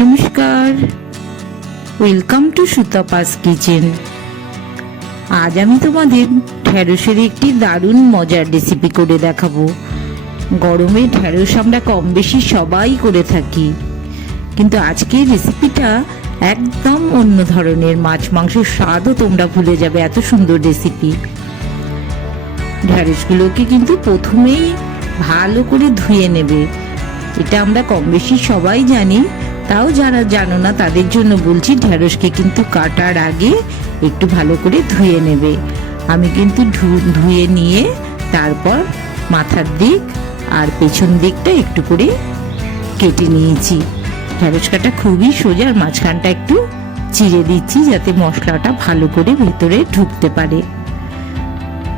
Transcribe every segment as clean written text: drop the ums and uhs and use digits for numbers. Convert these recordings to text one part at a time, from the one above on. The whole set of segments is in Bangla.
নমস্কার, ওয়েলকাম টু সুতাপাস কিচেন। আজ আমি তোমাদের ঢ্যাঁড়সের একটি দারুণ মজার রেসিপি করে দেখাবো। গরমে ঢ্যাঁড়স আমরা কম বেশি সবাই করে থাকি, কিন্তু আজকের রেসিপিটা একদম অন্য ধরনের। মাছ মাংসের স্বাদও তোমরা ভুলে যাবে, এত সুন্দর রেসিপি। ঢ্যাঁড়সগুলোকে কিন্তু প্রথমেই ভালো করে ধুয়ে নেবে। এটা আমরা কম বেশি সবাই জানি, তাও যারা জানো না তাদের জন্য বলছি, ঢ্যাঁড়সকে কিন্তু কাটার আগে একটু ভালো করে ধুয়ে নেবে। আমি কিন্তু ধুয়ে নিয়ে তারপর মাথার দিক আর পেছন দিকটা একটু করে কেটে নিয়েছি। ঢ্যাঁড়স কাটা খুবই সোজা, আর মাঝখানটা একটু চিড়ে দিচ্ছি যাতে মশলাটা ভালো করে ভেতরে ঢুকতে পারে।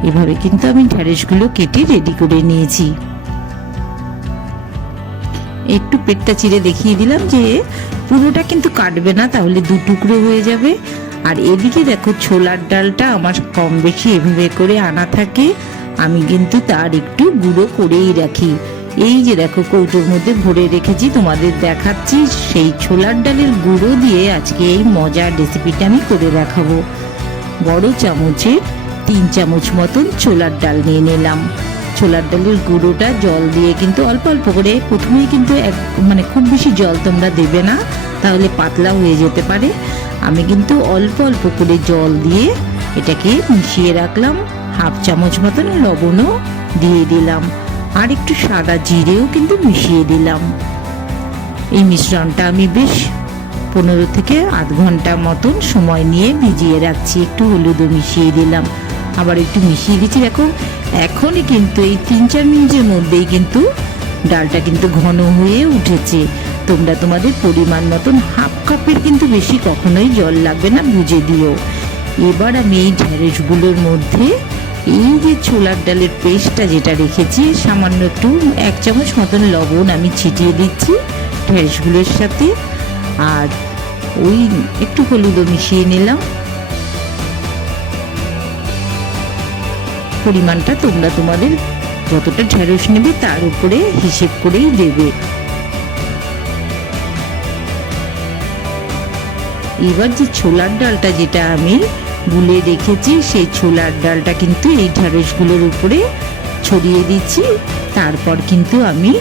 এভাবে কিন্তু আমি ঢ্যাঁড়সগুলো কেটে রেডি করে নিয়েছি। একটু পেটটা চিড়ে দেখিয়ে দিলাম যে পুরোটা কিন্তু কাটবে না, তাহলে দু টুকরো হয়ে যাবে। আর এদিকে দেখো, ছোলার ডালটা আমার কম বেশি এভাবে করে আনা থাকে, আমি কিন্তু তার একটু গুঁড়ো করেই রাখি। এই যে দেখো, কৌটোর মধ্যে ভরে রেখেছি, তোমাদের দেখাচ্ছি। সেই ছোলার ডালের গুঁড়ো দিয়ে আজকে এই মজার রেসিপিটা আমি করে দেখাবো। বড় চামচের 3 চামচ মতন ছোলার ডাল নিয়ে নিলাম। ছোলার ডালের গুঁড়োটা জল দিয়ে কিন্তু অল্প অল্প করে, প্রথমেই কিন্তু খুব বেশি জল তোমরা দেবে না, তাহলে পাতলা হয়ে যেতে পারে। আমি কিন্তু অল্প অল্প করে জল দিয়ে এটাকে মিশিয়ে রাখলাম। 1/2 চামচ মতন লবণও দিয়ে দিলাম, আর একটু সাদা জিরেও কিন্তু মিশিয়ে দিলাম। এই মিশ্রণটা আমি বেশ 15 থেকে আধ ঘন্টা মতন সময় নিয়ে ভিজিয়ে রাখছি। একটু হলুদও মিশিয়ে দিলাম, আবার একটু মিশিয়ে দিচ্ছি। দেখো, এখনই কিন্তু এই 3-4 মিনিটের মধ্যেই কিন্তু ডালটা কিন্তু ঘন হয়ে উঠেছে। তোমরা তোমাদের পরিমাণ মতন 1/2 কাপের কিন্তু বেশি কখনোই জল লাগবে না, বুঝে দিও। এবার আমি এই ঢ্যাঁড়সগুলোর মধ্যে এই যে ছোলার ডালের পেস্টটা যেটা রেখেছি, সামান্য একটু 1 চামচ মতন লবণ আমি ছিটিয়ে দিচ্ছি ঢ্যাঁড়সগুলোর সাথে, আর ওই একটু হলুদও মিশিয়ে নিলাম। পরিমাণটা তোমরা তোমাদের যতটা ঢ্যাঁড়স নেবে তার উপরে হিসেব করেই দেবে। এবার যে ছোলার ডালটা যেটা আমি গুলে রেখেছি, সেই ছোলার ডালটা কিন্তু এই ঢ্যাঁড়সগুলোর উপরে ছড়িয়ে দিচ্ছি। তারপর কিন্তু আমি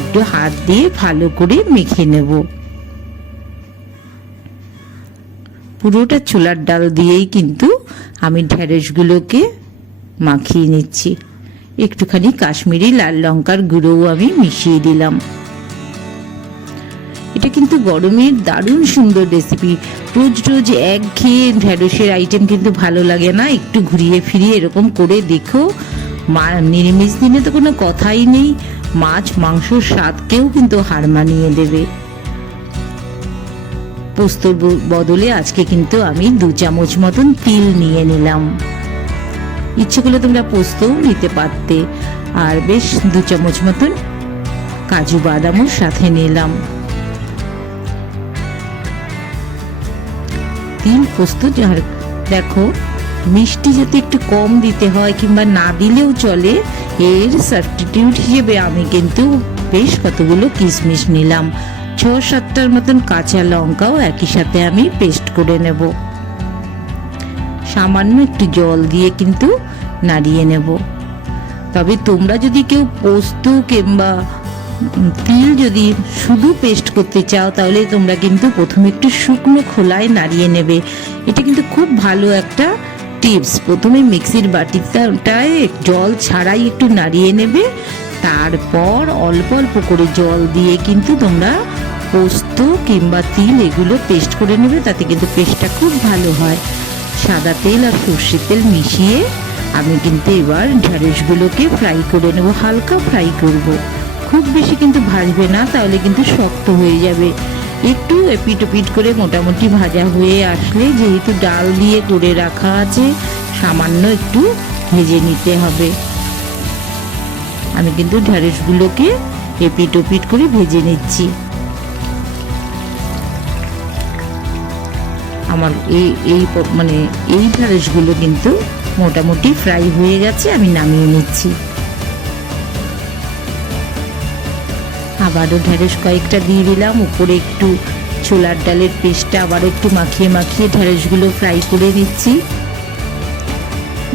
একটু হাত দিয়ে ভালো করে মেখে নেব। পুরোটা ছোলার ডাল দিয়েই কিন্তু আমি ঢ্যাঁড়সগুলোকে মাখিয়ে নিচ্ছি। একটুখানি কাশ্মীরি লাল লঙ্কার গুঁড়োও আমি মিশিয়ে দিলাম। এটা কিন্তু গরমের দারুণ সুন্দর রেসিপি। রোজ রোজ একঘেয়ে ঢ্যাঁড়সের আইটেম কিন্তু ভালো লাগে না, একটু ঘুরিয়ে ফিরিয়ে এরকম করে দেখো। নিরামিষ দিনে তো কোনো কথাই নেই, মাছ মাংসর স্বাদকেও কিন্তু হার মানিয়ে দেবে। পোস্তর বদলে আজকে কিন্তু আমি 2 চামচ মতন তিল নিয়ে নিলাম। ইচ্ছে করলে তোমরা পোস্তও নিতে পারতে। আর বেশ 2 চামচ মতন কাজু বাদামও সাথে নিলাম। তিল পোস্ত, দেখো মিষ্টি যদি একটু কম দিতে হয় কিংবা না দিলেও চলে, এর সাবস্টিটিউট হিসেবে আমি কিন্তু বেশ কতগুলো কিশমিশ নিলাম। 6-7টার মতন কাঁচা লঙ্কাও একই সাথে আমি পেস্ট করে নেব। সামান্য একটু জল দিয়ে কিন্তু নাড়িয়ে নেব। তবে তোমরা যদি কেউ পোস্ত কিংবা তিল যদি শুধু পেস্ট করতে চাও, তাহলে তোমরা কিন্তু প্রথমে একটু শুকনো খোলায় নাড়িয়ে নেবে। এটা কিন্তু খুব ভালো একটা টিপস। প্রথমে মিক্সির বাটিটায় জল ছাড়াই একটু নাড়িয়ে নেবে, তারপর অল্প অল্প করে জল দিয়ে কিন্তু তোমরা পোস্ত কিংবা তিল এগুলো পেস্ট করে নেবে, তাতে কিন্তু পেস্টটা খুব ভালো হয়। সাদা তেল আর সর্ষের তেল মিশিয়ে আমি কিন্তু এবার ঢ্যাঁড়সগুলোকে ফ্রাই করে নেব। হালকা ফ্রাই করব, খুব বেশি কিন্তু ভাজবে না, তাহলে কিন্তু শক্ত হয়ে যাবে। একটু এপিট ওপিট করে মোটামুটি ভাজা হয়ে আসলে, যেহেতু ডাল দিয়ে করে রাখা আছে, সামান্য একটু ভেজে নিতে হবে। আমি কিন্তু ঢ্যাঁড়সগুলোকে এপিট ওপিট করে ভেজে নিচ্ছি। আমার এই ঢ্যাঁড়সগুলো কিন্তু মোটামুটি ফ্রাই হয়ে গেছে, আমি নামিয়ে নিচ্ছি। আবারও ঢ্যাঁড়স কয়েকটা দিয়ে দিলাম, উপরে একটু ছোলার ডালের পেস্টটা আবার একটু মাখিয়ে মাখিয়ে ঢেঁড়সগুলো ফ্রাই করে নিচ্ছি।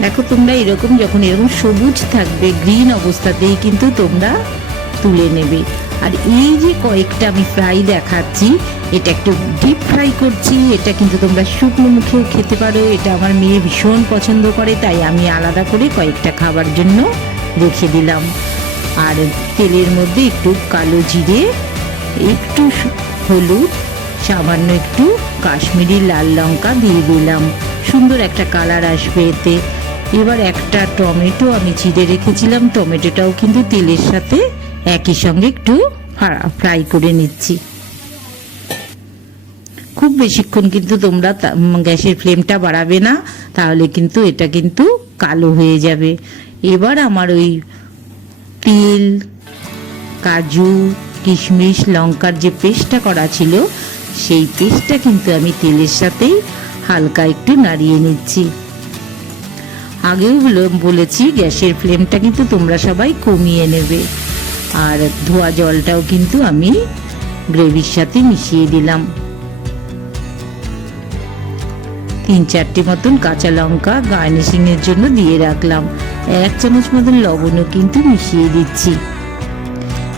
দেখো তোমরা এরকম যখন এরকম সবুজ থাকবে গ্রিন অবস্থাতেই কিন্তু তোমরা তুলে নেবে। আর এই যে কয়েকটা আমি ফ্রাই দেখাচ্ছি, এটা একটু ডিপ ফ্রাই করছি, এটা কিন্তু তোমরা শুকনো মুখেও খেতে পারো। এটা আমার মেয়ে ভীষণ পছন্দ করে, তাই আমি আলাদা করে কয়েকটা খাবার জন্য রেখে দিলাম। আর তেলের মধ্যে একটু কালো জিরে, একটু হলুদ, সামান্য একটু কাশ্মীরি লাল লঙ্কা দিয়ে দিলাম, সুন্দর একটা কালার আসবে এতে। এবার একটা টমেটো আমি চিড়ে রেখেছিলাম, টমেটোটাও কিন্তু তেলের সাথে একই সঙ্গে একটু ফ্রাই করে নিচ্ছি। খুব বেশিক্ষণ কিন্তু তোমরা গ্যাসের ফ্লেমটা বাড়াবে না, তাহলে কিন্তু এটা কিন্তু কালো হয়ে যাবে। এবার আমার ওই তিল, কাজু, কিশমিশ, লঙ্কার যে পেস্টটা করা ছিল, সেই পেস্টটা কিন্তু আমি তেলের সাথেই হালকা একটু নাড়িয়ে নিচ্ছি। আগেও বলেছি গ্যাসের ফ্লেমটা কিন্তু তোমরা সবাই কমিয়ে নেবে। আর ধোয়া জলটাও কিন্তু আমি গ্রেভির সাথে মিশিয়ে দিলাম। 3-4টে মতন কাঁচা লঙ্কা গার্নিশিং এর জন্য দিয়ে রাখলাম। 1 চামচ মতন লবণও কিন্তু মিশিয়ে দিচ্ছি।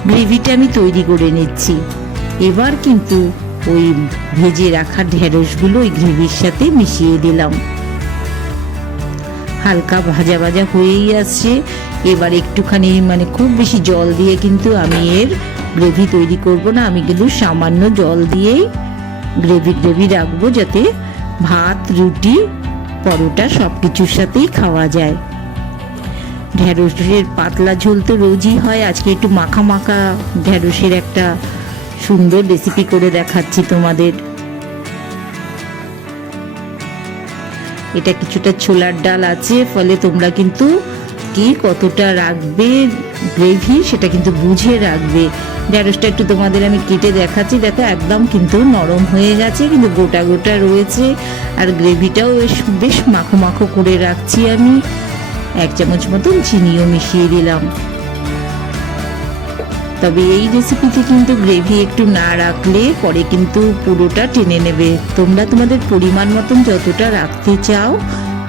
গ্রেভিটা আমি তৈরি করে নিচ্ছি। এবার কিন্তু ওই ভেজে রাখা ঢেঁড়সগুলো ওই গ্রেভির সাথে মিশিয়ে দিলাম। হালকা ভাজা ভাজা হয়েই আসছে। এবার একটুখানি খুব বেশি জল দিয়ে কিন্তু আমি এর গ্রেভি তৈরি করব না, আমি কিন্তু সামান্য জল দিয়েই গ্রেভি রাখবো, যাতে ভাত, রুটি, পরোটা সব কিছুর সাথেই খাওয়া যায়। ঢেঁড়সের পাতলা ঝোল তো রোজই হয়, আজকে একটু মাখা মাখা ঢেঁড়সের একটা সুন্দর রেসিপি করে দেখাচ্ছি তোমাদের। এটা কিছুটা ছোলার ডাল আছে, ফলে তোমরা কিন্তু কি কতটা রাখবে গ্রেভি সেটা কিন্তু বুঝে রাখবে। ঢেঁড়সটা একটু তোমাদের আমি কেটে দেখাচ্ছি, দেখো একদম কিন্তু নরম হয়ে গেছে, কিন্তু গোটা গোটা রয়েছে। আর গ্রেভিটাও বেশ মাখো মাখো করে রাখছি আমি। 1 চামচ মতন চিনিও মিশিয়ে দিলাম। তবে এই রেসিপিতে কিন্তু গ্রেভি একটু না রাখলে পরে কিন্তু পুরোটা টেনে নেবে। তোমরা তোমাদের পরিমাণ মতন যতটা রাখতে চাও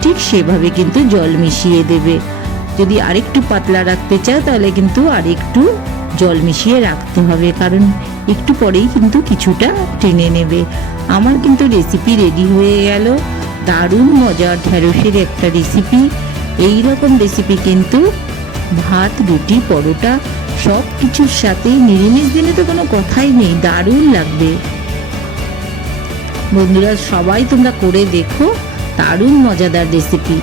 ঠিক সেভাবে কিন্তু জল মিশিয়ে দেবে। যদি আরেকটু পাতলা রাখতে চাও তাহলে কিন্তু আরেকটু জল মিশিয়ে রাখতে হবে, কারণ একটু পরেই কিন্তু কিছুটা টেনে নেবে। আমার কিন্তু রেসিপি রেডি হয়ে গেল। দারুণ মজার ঢেঁড়সের একটা রেসিপি। এই রকম রেসিপি কিন্তু ভাত, রুটি, পরোটা সব কিছুর সাথে, নিরামিষ দিনে তো কোনো কথাই নেই, দারুণ লাগবে। বন্ধুরা সবাই তোমরা করে দেখো, দারুণ মজাদার রেসিপি।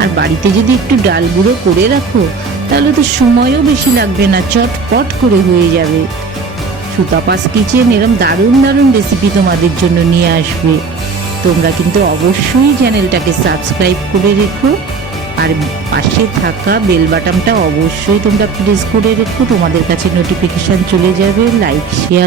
আর বাড়িতে যদি একটু ডাল গুঁড়ো করে রাখো তাহলে তো সময়ও বেশি লাগবে না, চটপট করে হয়ে যাবে। সুতাপাস কিচেন এরকম দারুণ দারুণ রেসিপি তোমাদের জন্য নিয়ে আসবে। তোমরা কিন্তু অবশ্যই চ্যানেলটাকে সাবস্ক্রাইব করে রেখো, আর পাশে থাকা বেল বাটনটা অবশ্যই তোমরা প্রেস করে রেখো, তোমাদের কাছে নোটিফিকেশন চলে যাবে। Like, share